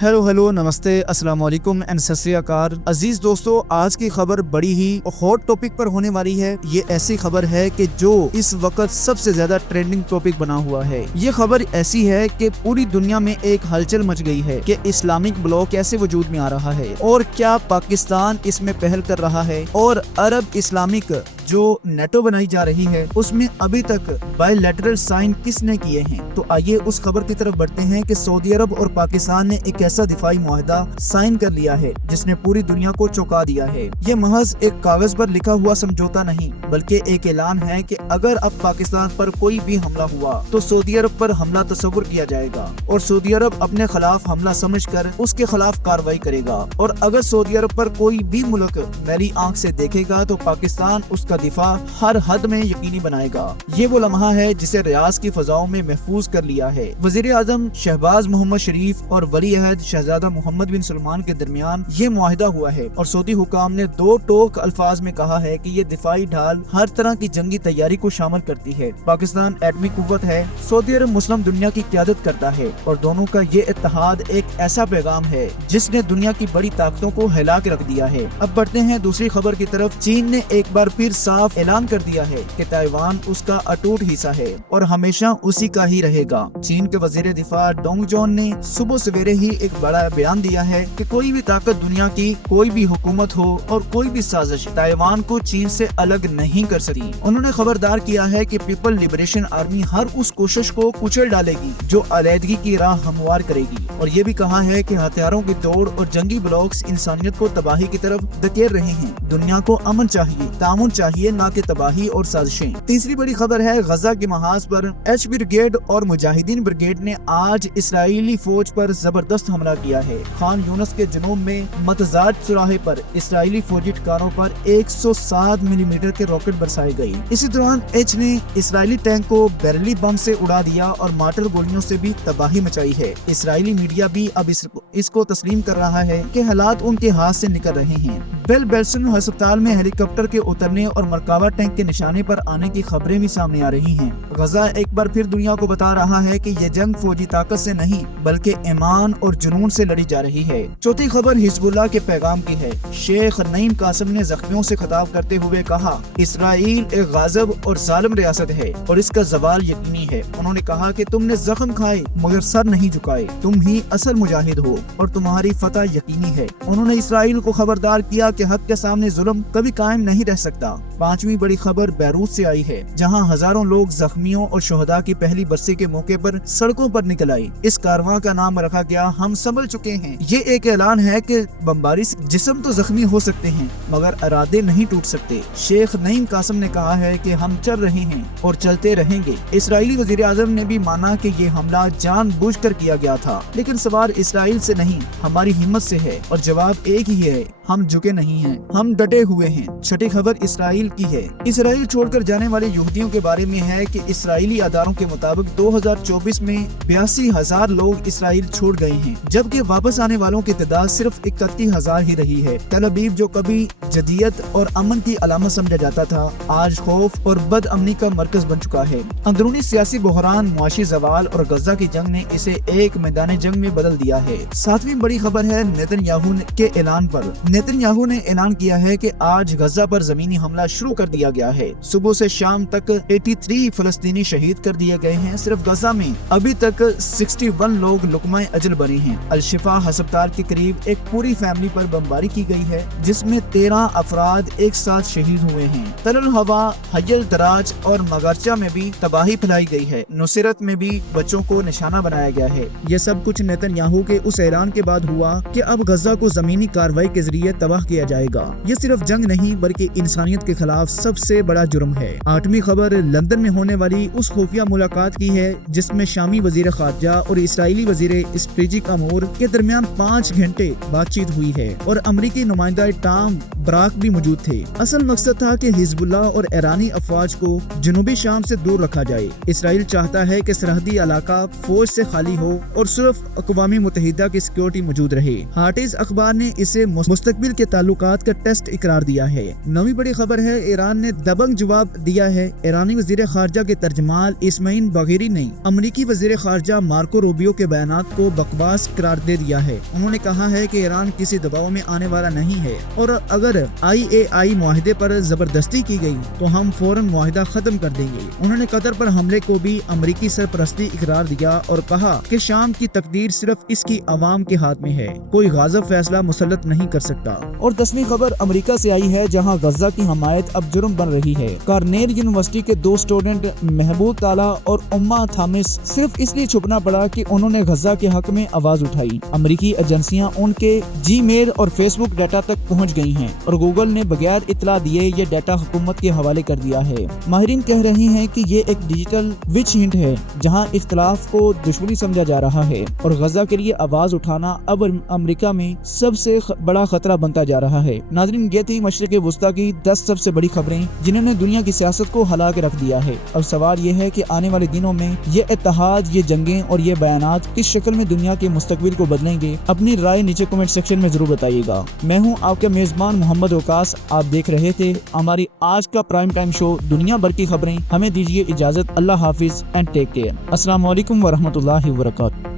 Hello नमस्ते अस्सलाम वालेकुम एंड सत श्री अकाल। अजीज दोस्तों, आज की खबर बड़ी ही हॉट टॉपिक पर होने वाली है। ये ऐसी खबर है कि जो इस वक्त सबसे ज्यादा ट्रेंडिंग टॉपिक बना हुआ है। ये खबर ऐसी है कि पूरी दुनिया में एक हलचल मच गई है कि इस्लामिक ब्लॉक कैसे वजूद में आ रहा है और क्या पाकिस्तान इसमें पहल कर रहा है और अरब इस्लामिक जो नेटो बनाई जा रही है उसमें अभी तक बायलैटरल साइन किसने किए हैं। तो आइए उस खबर की तरफ बढ़ते हैं कि सऊदी अरब और पाकिस्तान ने एक ऐसा दिफाई मुआहदा साइन कर लिया है जिसने पूरी दुनिया को चौंका दिया है। ये महज एक कागज पर लिखा हुआ समझौता नहीं बल्कि एक ऐलान है कि अगर अब पाकिस्तान पर कोई भी हमला हुआ तो सऊदी अरब पर हमला तस्वुर किया जाएगा और सऊदी अरब अपने खिलाफ हमला समझकर उसके खिलाफ कार्रवाई करेगा। और अगर सऊदी अरब पर कोई भी मुल्क मैली आंख से देखेगा तो पाकिस्तान उसका दिफा हर हद में यकीनी बनाएगा। ये वो लम्हा है जिसे रियाज की फजाओं में महफूज कर लिया है। वजीर आजम शहबाज मोहम्मद शरीफ और वली अहद शहजादा मोहम्मद बिन सलमान के दरमियान ये मुआहिदा हुआ है और सऊदी हुकाम ने दो टोक अल्फाज में कहा है कि ये दिफाई ढाल हर तरह की जंगी तैयारी को शामिल करती है। पाकिस्तान एटमी कुव्वत है, सऊदी अरब मुस्लिम दुनिया की क़यादत करता है और दोनों का ये इत्तेहाद एक ऐसा पैगाम है जिसने दुनिया की बड़ी ताकतों को हिला के रख दिया है। अब बढ़ते हैं दूसरी खबर की तरफ। चीन ने एक बार फिर साफ ऐलान कर दिया है कि ताइवान उसका अटूट हिस्सा है और हमेशा उसी का ही रहेगा। चीन के वजीर दिफा डोंग जॉन ने सुबह सवेरे ही एक बड़ा बयान दिया है कि कोई भी ताकत दुनिया की कोई भी हुकूमत हो और कोई भी साजिश ताइवान को चीन से अलग नहीं कर सकती। उन्होंने खबरदार किया है कि पीपल लिबरेशन आर्मी हर उस कोशिश को कुचल डालेगी जो अलहदगी की राह हमवार करेगी और ये भी कहा है कि हथियारों की दौड़ और जंगी ब्लॉक्स इंसानियत को तबाही की तरफ धकेल रहे हैं। दुनिया को अमन चाहिए, तामुन चाहिए, ना कि तबाही और साजिशें। तीसरी बड़ी खबर है गजा के महाज पर एच ब्रिगेड और मुजाहिदीन ब्रिगेड ने आज इसराइली फौज पर जबरदस्त हमला किया है। खान यूनस के जनूब में मतजाद चौराहे पर इसराइली फौजी ठिकानों पर 107 मिलीमीटर के रॉकेट बरसाए गए। इसी दौरान एच ने इसराइली टैंक को बैरली बम से उड़ा दिया और मार्टर गोलियों से भी तबाही मचाई है। इसराइली मीडिया भी अब इसको तस्लीम कर रहा है कि हालात उनके हाथ से निकल रहे हैं। बेल बेल्सन अस्पताल में हेलीकॉप्टर के उतरने और मरकावा टैंक के निशाने पर आने की खबरें भी सामने आ रही हैं। गजा एक बार फिर दुनिया को बता रहा है कि ये जंग फौजी ताकत से नहीं बल्कि ईमान और जुनून से लड़ी जा रही है। चौथी खबर हिजबुल्लाह के पैगाम की है। शेख नईम कासिम ने जख्मियों से खिताब करते हुए कहा, इसराइल एक गाज़ब और जालिम रियासत है और इसका जवाल यकीनी है। उन्होंने कहा कि तुमने जख्म खाए मगर सर नहीं झुकाए, तुम ही असल मुजाहिद हो और तुम्हारी फतह यकीनी है। उन्होंने इसराइल को खबरदार किया कि हक के सामने जुल्म कभी कायम नहीं रह सकता। पांचवी बड़ी खबर बैरूत से आई है जहां हजारों लोग जख्मियों और शोहदा की पहली बरसी के मौके पर सड़कों पर निकल आए। इस कारवां का नाम रखा गया हम संभल चुके हैं। ये एक ऐलान है कि बमबारी से जिस्म तो जख्मी हो सकते हैं मगर इरादे नहीं टूट सकते। शेख नईम कासिम ने कहा है कि हम चल रहे हैं और चलते रहेंगे। इसराइली वजीर आजम ने भी माना कि ये हमला जानबूझकर किया गया था लेकिन सवाल इसराइल से नहीं हमारी हिम्मत से है और जवाब एक ही है, हम झुके नहीं हैं, हम डटे हुए हैं। छठी खबर इसराइल की है। इसराइल छोड़कर जाने वाले यहूदियों के बारे में है कि इसराइली अदारों के मुताबिक 2024 में 82,000 लोग इसराइल छोड़ गए हैं जबकि वापस आने वालों की तादाद सिर्फ 31,000 ही रही है। तल अबीब जो कभी जदीयत और अमन की अलामत समझा जाता था आज खौफ और बदअमनी का मरकज बन चुका है। अंदरूनी सियासी बहरान, मुआशी जवाल और गजा की जंग ने इसे एक मैदान जंग में बदल दिया है। सातवीं बड़ी खबर है नेतन्याहू के ऐलान पर। नेतन्याहू ने ऐलान किया है कि आज गजा पर जमीनी हमला शुरू कर दिया गया है। सुबह से शाम तक 83 फलस्तीनी शहीद कर दिए गए हैं। सिर्फ गजा में अभी तक 61 लोग लुकमाए अजल बने हैं। अल-शिफा अस्पताल के करीब एक पूरी फैमिली पर बमबारी की गई है जिसमें 13 अफराद एक साथ शहीद हुए हैं। तल हवा, हयल दराज और मगरचा में भी तबाही फैलाई गई है। नुसरत में भी बच्चों को निशाना बनाया गया है। ये सब कुछ नेतन्याहू के उस ऐलान के बाद हुआ कि अब गजा को जमीनी कार्रवाई के जरिए तबाह किया जाएगा। ये सिर्फ जंग नहीं बल्कि इंसानियत के खिलाफ सबसे बड़ा जुर्म है। आठवीं खबर लंदन में होने वाली उस खुफिया मुलाकात की है जिसमें शामी वजीर खारजा और इसराइली वजीर स्ट्रेटेजिक अमूर के दरमियान 5 घंटे बातचीत हुई है और अमरीकी नुमाइंदा टॉम براک بھی موجود تھے۔ اصل مقصد تھا کہ حزب اللہ اور ایرانی افواج کو جنوبی شام سے دور رکھا جائے۔ اسرائیل چاہتا ہے کہ سرحدی علاقہ فوج سے خالی ہو اور صرف اقوام متحدہ کی سیکورٹی موجود رہے۔ ہارٹیز اخبار نے اسے مستقبل کے تعلقات کا ٹیسٹ اقرار دیا ہے۔ نویں بڑی خبر ہے، ایران نے دبنگ جواب دیا ہے۔ ایرانی وزیر خارجہ کے ترجمان اسماعیل باغری نے امریکی وزیر خارجہ مارکو روبیو کے بیانات کو بکواس قرار دے دیا ہے۔ انہوں نے کہا ہے کہ ایران کسی دباؤ میں آنے والا نہیں ہے اور اگر IAI معاہدے پر زبردستی کی گئی تو ہم فوراً معاہدہ ختم کر دیں گے۔ انہوں نے قطر پر حملے کو بھی امریکی سرپرستی قرار دیا اور کہا کہ شام کی تقدیر صرف اس کی عوام کے ہاتھ میں ہے، کوئی غاضب فیصلہ مسلط نہیں کر سکتا۔ اور 10ویں خبر امریکہ سے آئی ہے، جہاں غزہ کی حمایت اب جرم بن رہی ہے۔ کارنیل یونیورسٹی کے 2 اسٹوڈنٹ محبوب تالا اور اما تھامس صرف اس لیے چھپنا پڑا کہ انہوں نے غزہ کے حق میں آواز اٹھائی۔ امریکی ایجنسیاں ان کے جی میل اور فیس بک ڈیٹا تک پہنچ گئی ہیں اور گوگل نے بغیر اطلاع دیے یہ ڈیٹا حکومت کے حوالے کر دیا ہے۔ ماہرین کہہ رہے ہیں کہ یہ ایک ڈیجیٹل وچ ہنٹ ہے، جہاں اختلاف کو دشمنی سمجھا جا رہا ہے اور غزہ کے لیے آواز اٹھانا اب امریکہ میں سب سے بڑا خطرہ بنتا جا رہا ہے۔ ناظرین، یہ تھی مشرق وسطیٰ کی 10 سب سے بڑی خبریں جنہوں نے دنیا کی سیاست کو ہلا کے رکھ دیا ہے۔ اب سوال یہ ہے کہ آنے والے دنوں میں یہ اتحاد، یہ جنگیں اور یہ بیانات کس شکل میں دنیا کے مستقبل کو بدلیں گے؟ اپنی رائے نیچے کمنٹ سیکشن میں ضرور بتائیے گا۔ میں ہوں آپ کا میزبان محمد وقاص، آپ دیکھ رہے تھے ہماری آج کا پرائم ٹائم شو دنیا بھر کی خبریں۔ ہمیں دیجیے اجازت، اللہ حافظ اینڈ ٹیک کیئر۔ السلام علیکم ورحمۃ اللہ وبرکاتہ۔